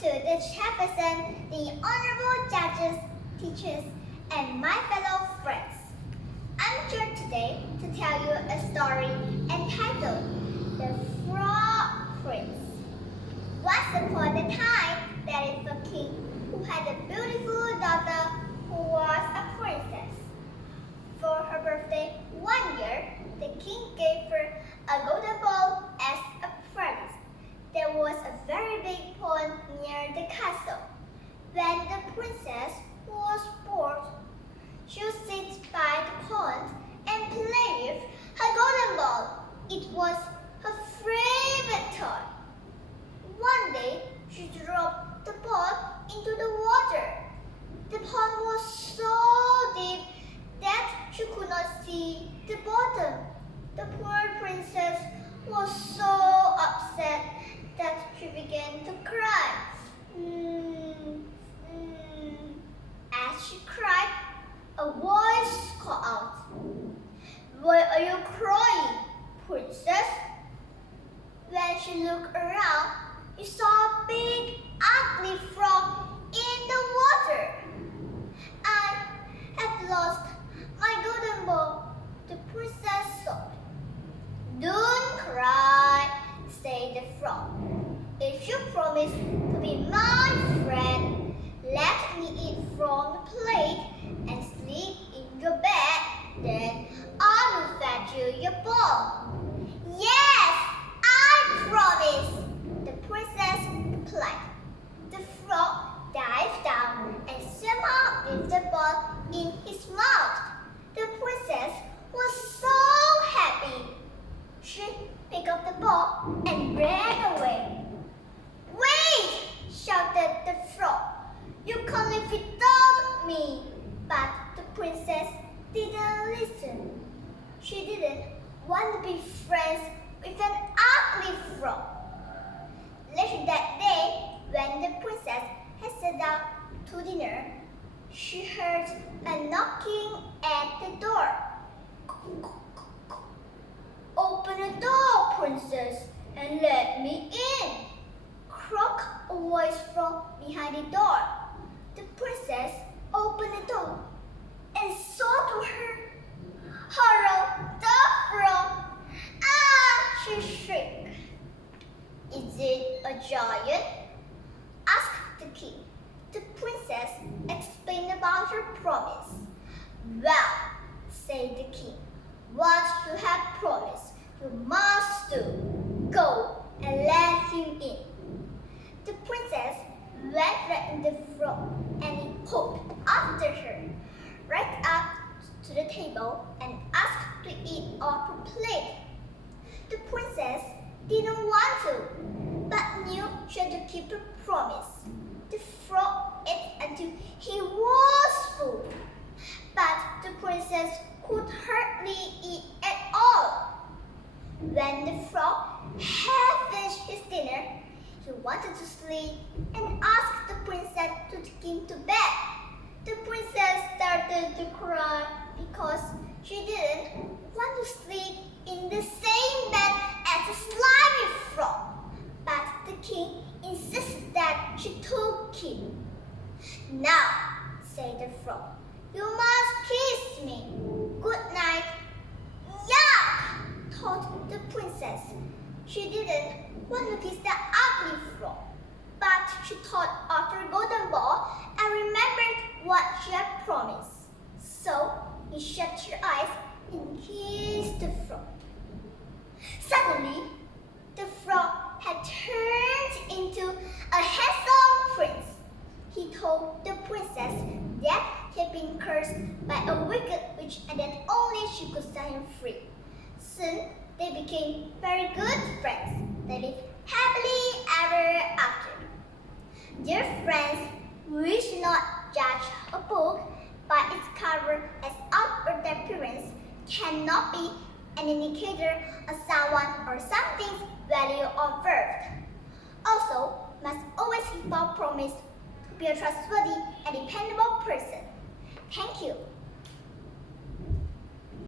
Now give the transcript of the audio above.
to the chairperson, the honorable judges, teachers, and my fellow friends. I'm here today to tell you a story entitled The Frog Prince. Once upon a time, there is a king who had a beautiful daughter who was a princess. For her birthday one year, the king gave her a golden ball as a present. There was a very big pond near the castle. When the princess was bored, she would sit by the pond and play with her golden ball. It was her favorite toy. One day, she dropped the ball into the water. The pond was so deep that she could not see the bottom. The poor princess was so upset that she began to cry. As she cried, a voice called out, "Why are you crying, princess?" When she looked around, she saw a big, ugly frog in the water. "I have lost my golden ball," the princess sobbed. "Don't cry," said the frog. "If you promise to be my friend, let me eat from the plate and sleep in your bed, then I will fetch you your ball." "Yes, I promise," the princess replied. The frog dived down and swam out with the ball in his mouth. The princess was so happy. She picked up the ball and ran away. "Wait!" shouted the frog. "You can't live without me." But the princess didn't listen. She didn't want to be friends with an ugly frog. Later that day, when the princess had sat down to dinner, she heard a knocking at the door. "Open the door, princess, and let me in," croaked a voice from behind the door. The princess opened the door and saw to her horror the frog. "Ah!" she shrieked. "Is it a giant?" asked the king. The princess explained about her promise. "Well," said the king, "what you have promised, you must do. Go and let him in." The princess went right in the frog and he hopped after her, right up to the table and asked to eat off her plate. The princess didn't want to, but knew she had to keep her promise. The frog ate until he was full, but the princess could hardly eat at all. When the frog had finished his dinner, he wanted to sleep and asked the princess to take him to bed. The princess started to cry because she didn't want to sleep in the same bed as a slimy frog. But the king insisted that she took him. "Now," said the frog, "you must kiss me. Good night." "Yuck!" thought the princess. She didn't want to kiss the ugly frog, but she thought of her golden ball and remembered what she had promised. So she shut her eyes and kissed the frog. Suddenly, the frog had turned into a handsome prince. He told the princess that he had been cursed by a wicked witch and that only she could set him free. Soon, they became very good friends. They lived happily ever after. Dear friends, we should not judge a book by its cover, as outward appearance cannot be an indicator of someone or something's value or worth. Also, must always keep our promise to be a trustworthy and dependable person. Thank you.